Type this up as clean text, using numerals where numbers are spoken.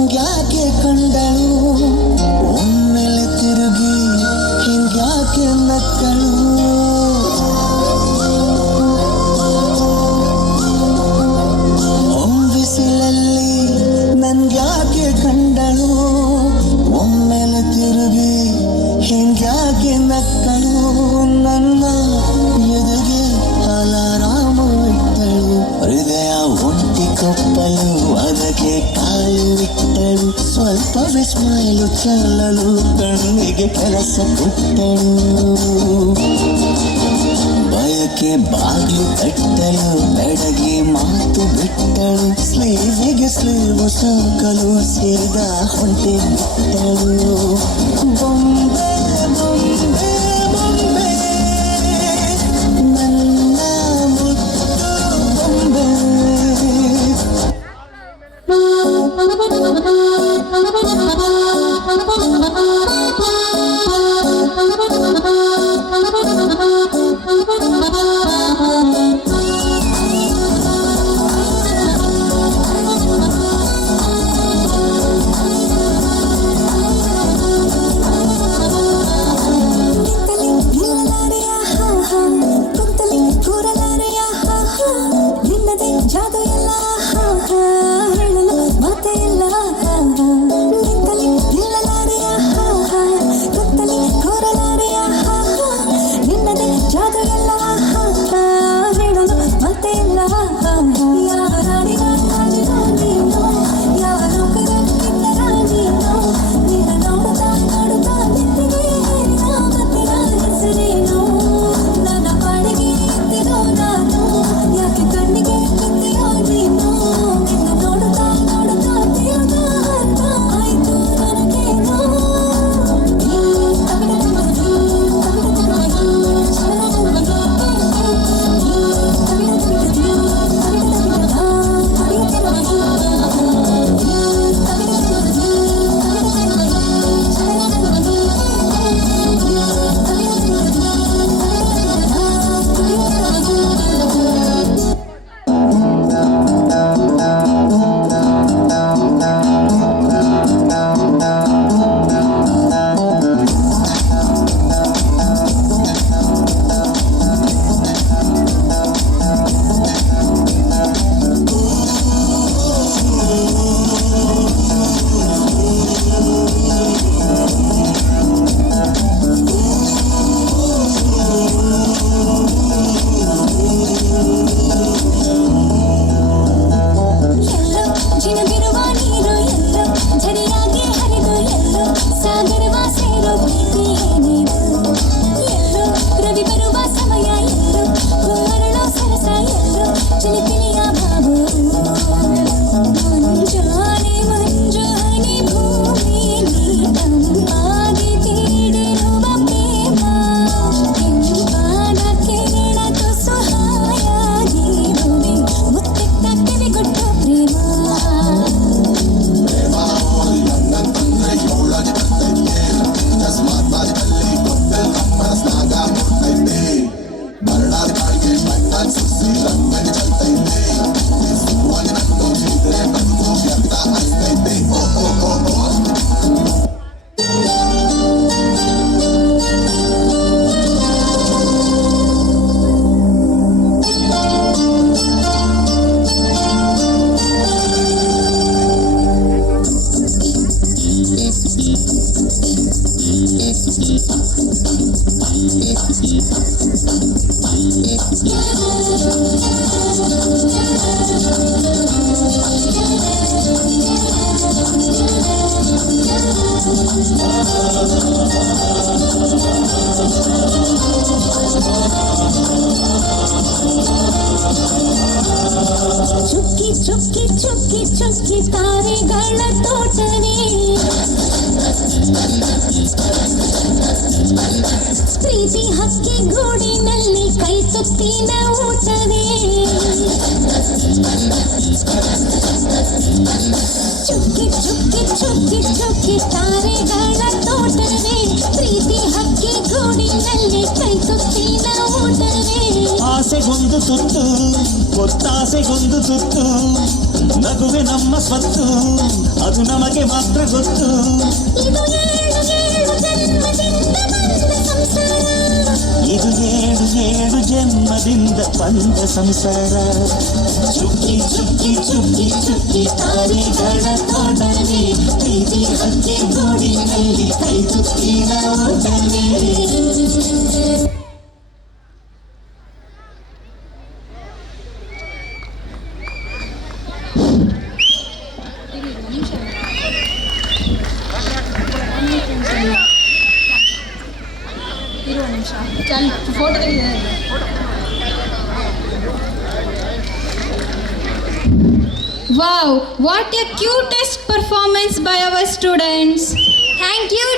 ನನ್ಗ್ಯಾಕೆ ಕಂಡಳು ಒಮ್ಮೆಲೆ ತಿರುಗಿ ಹಿಂಗ್ಯಾಕೆ ನಕ್ಕಳು ಬಿಸಿಲಲ್ಲಿ ನನ್ಗ್ಯಾಕೆ ಕಂಡಳು ಒಮ್ಮೆಲೆ ತಿರುಗಿ ಹಿಂಗ್ಯಾಕೆ ನಕ್ಕಳು ನನ್ನ ಎದುರಿಗೆ ಅಲಾರಾಮ ಇಟ್ಟಳು ಹೃದಯ ಒಂಟಿ ಕಪ್ಪಲು ಅದಕ್ಕೆ ಕಾಲು ಇಟ್ಟಳು ಸ್ವಲ್ಪ ಸ್ಮೈಲು ಚೆಲ್ಲಲು ಕಣ್ಣಿಗೆ ಕೆಲಸ ಕೊಟ್ಟಳು ಬಯಕೆ ಬಾಗಿಲು ಕಟ್ಟಲು ಬೆಡಗಿ ಮಾತು ಬಿಟ್ಟಳು ಸ್ಲೀವಿಗೆ ಸ್ಲೀವು ಸಾಕಲು ಸೀದ ಹೊಂಟೆ ಬಿಟ್ಟಳು ಬೊಂಬೆ ಬೊಂಬೆ ಬೊಂಬೆ ನನ್ನ ಮುತ್ತು ಬೊಂಬೆ ಚುಕ್ಕಿ ಚುಕ್ಕಿ ಚುಕ್ಕಿ ಚುಕ್ಕಿ ತಾರೆಗಳ ತೋಟವೇ ಪ್ರೀತಿ ಹಕ್ಕಿ ಗೂಡಿನಲ್ಲಿ ಕೈ ತುತ್ತಿನ ಊಟವೇ ಚುಕ್ಕಿ ಚುಕ್ಕಿ ಚುಕ್ಕಿ ಚುಕ್ಕಿ ತಾರೆಗಳ ತೋಟವೇ ಪ್ರೀತಿ ಹಕ್ಕಿ ಗೂಡಿನಲ್ಲಿ ಕೈ ತುತ್ತಿನ ಊಟವೇ ಆಸೆಗೊಂದು ತುತ್ತು ಒತ್ತಾಸೆಗೊಂದು ತುತ್ತು ನಗುವೆ ನಮ್ಮ ಸ್ವತ್ತು ಅದು ನಮಗೆ ಮಾತ್ರ ಗೊತ್ತು ಇದು ಏಳು ಏಳು ಜನ್ಮದಿಂದ ಬಂದ ಸಂಸಾರ ಇದು 7 ಜನ್ಮದಿಂದ ಬಂದ ಸಂಸಾರ ಚುಕ್ಕಿ ಚುಕ್ಕಿ ಚುಕ್ಕಿ ಚುಕ್ಕಿ ತಾರೆಗಳ ತೋಟವೇ ಪ್ರೀತಿ ಹಕ್ಕಿ ಗೂಡಿನಲ್ಲಿ ಕೈ ತುತ್ತಿನ ಓಟವೇ Wow, what a cutest performance by our students. Thank you